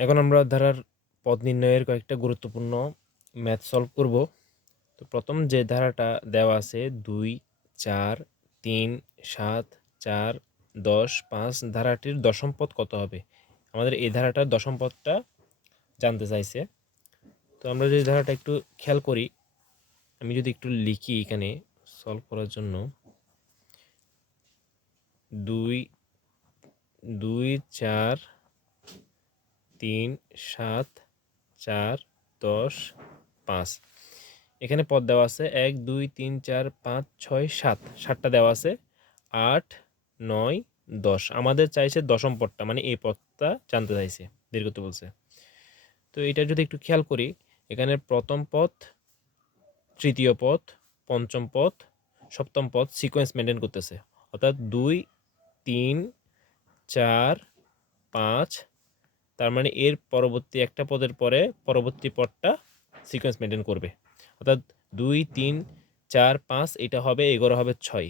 এখন আমরা ধারার পদ নির্ণয়ের কয়েকটা গুরুত্বপূর্ণ ম্যাথ সলভ করব। তো প্রথম যে ধারাটা দেওয়া আছে 2, 4, 3, 7, 4, 10, 5 ধারাটির দশম পদ কত হবে? আমাদের এই ধারাটার দশম পদটা জানতে চাইছে। তো আমরা যদি ধারাটা একটু খেয়াল করি, আমি যদি একটু লিখি এখানে সলভ করার জন্য 2, 2, 4, 3, 7, 4, 10, 5 এখানে পদ দেওয়া আছে 1, 2, 3, 4, 5, 6, 7 7টা দেওয়া আছে 8, 9, 10 আমাদের চাইছে দশম পদটা, মানে এই পদটা জানতে চাইছে, বের করতে বলছে। তো এটা যদি একটু খেয়াল করি, এখানে প্রথম পদ, তৃতীয় পদ, পঞ্চম পদ, সপ্তম পদ সিকোয়েন্স মেনটেন করতেছে, অর্থাৎ 2, 3, 4, 5, তার মানে এর পরবর্তী একটা পদের পরে পরবর্তী পদটা সিকোয়েন্স মেনটেন করবে, অর্থাৎ 2, 3, 4, 5 এটা হবে 11 হবে 6।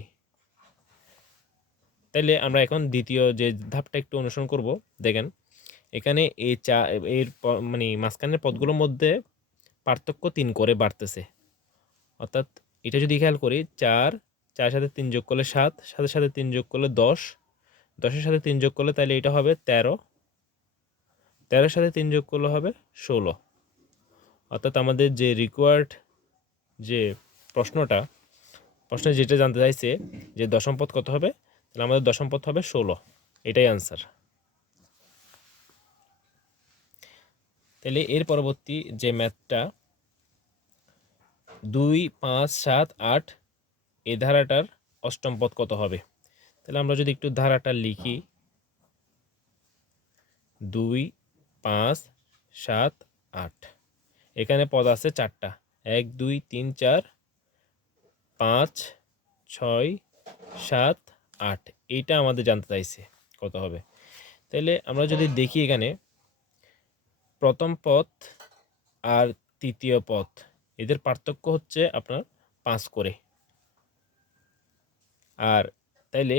তাইলে আমরা এখন দ্বিতীয় যে ধাপটা একটু অনুসরণ করব। দেখেন এখানে এই এর মানে মাঝখানের পদগুলোর মধ্যে পার্থক্য 3 করে বাড়তেছে, অর্থাৎ এটা যদি খেয়াল করি 4 4 সাথে 3 যোগ করলে 7, 7 সাথে 3 যোগ করলে 10, 10 সাথে 3 যোগ করলে তাহলে এটা হবে 13, 13 সাথে 3 যোগ করলে হবে 16। অর্থাৎ আমাদের যে রিকোয়ার্ড যে প্রশ্নে যেটা জানতে চাইছে যে দশম পদ কত হবে, তাহলে আমাদের দশম পদ হবে 16, এটাই আনসার। তাহলে এর পরবর্তী যে ম্যাথটা 2, 5, 7, 8 এই ধারাটার অষ্টম পদ কত হবে? তাহলে আমরা যদি একটু ধারাটা লিখি 2, 5, 7, 8 এখানে পদ আছে 4টা 1, 2, 3, 4, 5, 6, 7, 8 এইটা আমাদের জানতে চাইছে কত হবে। তাহলে আমরা যদি দেখি এখানে প্রথম পদ আর তৃতীয় পদ এদের পার্থক্য হচ্ছে আপনার 5 করে, আর তাইলে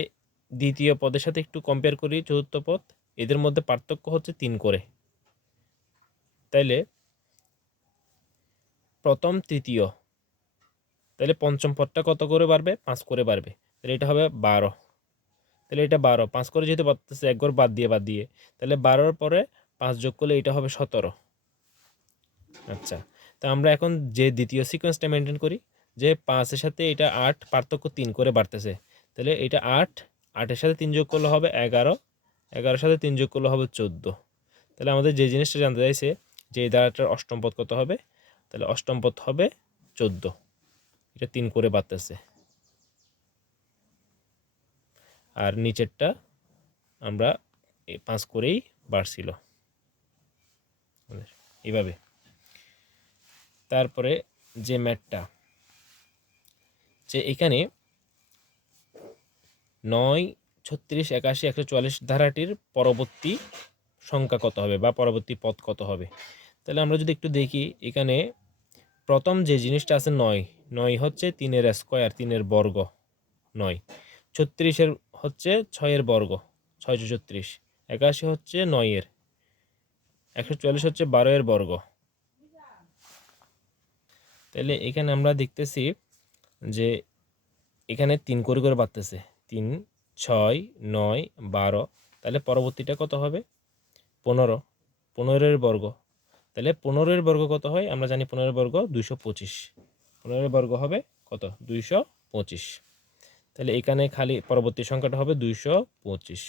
দ্বিতীয় পদের সাথে একটু কম্পেয়ার করি চতুর্থ পদ, এদের মধ্যে পার্থক্য হচ্ছে 3 করে। তাইলে প্রথম তৃতীয়, তাহলে পঞ্চম পদটা কত করে বাড়বে? 5 করে বাড়বে, তাহলে এটা হবে 12। তাহলে এটা 12, 5 করে যেহেতু বাড়তেছে এক ঘর বাদ দিয়ে তাহলে 12-র পরে 5 যোগ করলে এটা হবে 17। আচ্ছা, তো আমরা এখন যে দ্বিতীয় সিকোয়েন্সটা মেনটেন করি যে 5-এর সাথে এটা 8 পার্থক্য 3 করে বাড়তেছে, তাহলে এটা 8, 8-এর সাথে 3 যোগ করলে হবে 11, 11-এর সাথে 3 যোগ করলে হবে 14। তাহলে আমাদের যে জিনিসটা জানতে চাইছে যে এই ধারাটার অষ্টম পদ কত হবে, তাহলে অষ্টম পদ হবে 14, এটা 3 করে বাড়তেছে। আর নিচেরটা আমরা 5 করেই বাড়ছিল এইভাবে। তারপরে যে ম্যাথটা যে এখানে 9, 36, 81, 144 ধারাটির পরবর্তী সংখ্যা কত হবে বা পরবর্তী পদ কত হবে। তাহলে আমরা যদি একটু দেখি এখানে প্রথম যে জিনিসটা আছে 9, 9 হচ্ছে 3-এর স্কোয়ার, 3-এর বর্গ 9, 36-এর হচ্ছে 6-এর বর্গ 6 × 36, 81 হচ্ছে 9-এর, 144 হচ্ছে 12-এর বর্গ। তাহলে এখানে আমরা দেখতেছি যে এখানে 3 করে করে বাড়তেছে, 3, 6, 9, 12, তাহলে পরবর্তীটা কত হবে? 15, 15-এর বর্গ। তাহলে 15-এর বর্গ কত হয়? আমরা জানি 15-এর বর্গ 225, 15-এর বর্গ হবে কত? 225। তাহলে এখানে খালি পরবর্তী সংখ্যাটা হবে 225,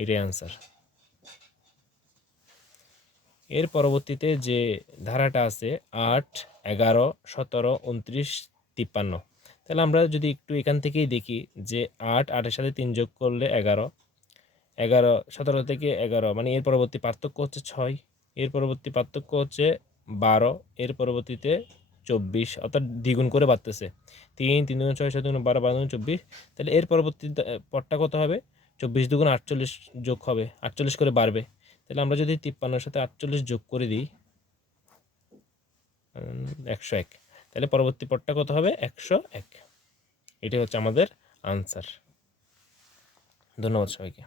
এটাই আনসার। এর পরবর্তীতে যে ধারাটা আছে 8, 11, 17, 29, 53, তাহলে আমরা যদি একটু এখান থেকেই দেখি যে 8, 8-এর সাথে 3 যোগ করলে 11, 11, 17 থেকে 11 মানে এর পরবর্তী পার্থক্য হচ্ছে 6, এর পরবর্তী পার্থক্য হচ্ছে 12, এর পরবর্তীতে 24, অর্থাৎ দ্বিগুণ করে বাড়তেছে, 3, 3 দুগুণ 6, 7 দুগুণ 12, 12 দুগুণ 24। তাহলে এর পরবর্তী পদটা কত হবে? 24 দুগুণ 48 যোগ হবে, 48 করে বাড়বে। তাহলে আমরা যদি 53-এর সাথে 48 যোগ করে দিই 101, তাহলে পরবর্তী পদটা কত হবে? 101। এটাই হচ্ছে আমাদের আনসার। ধন্যবাদ সবাইকে।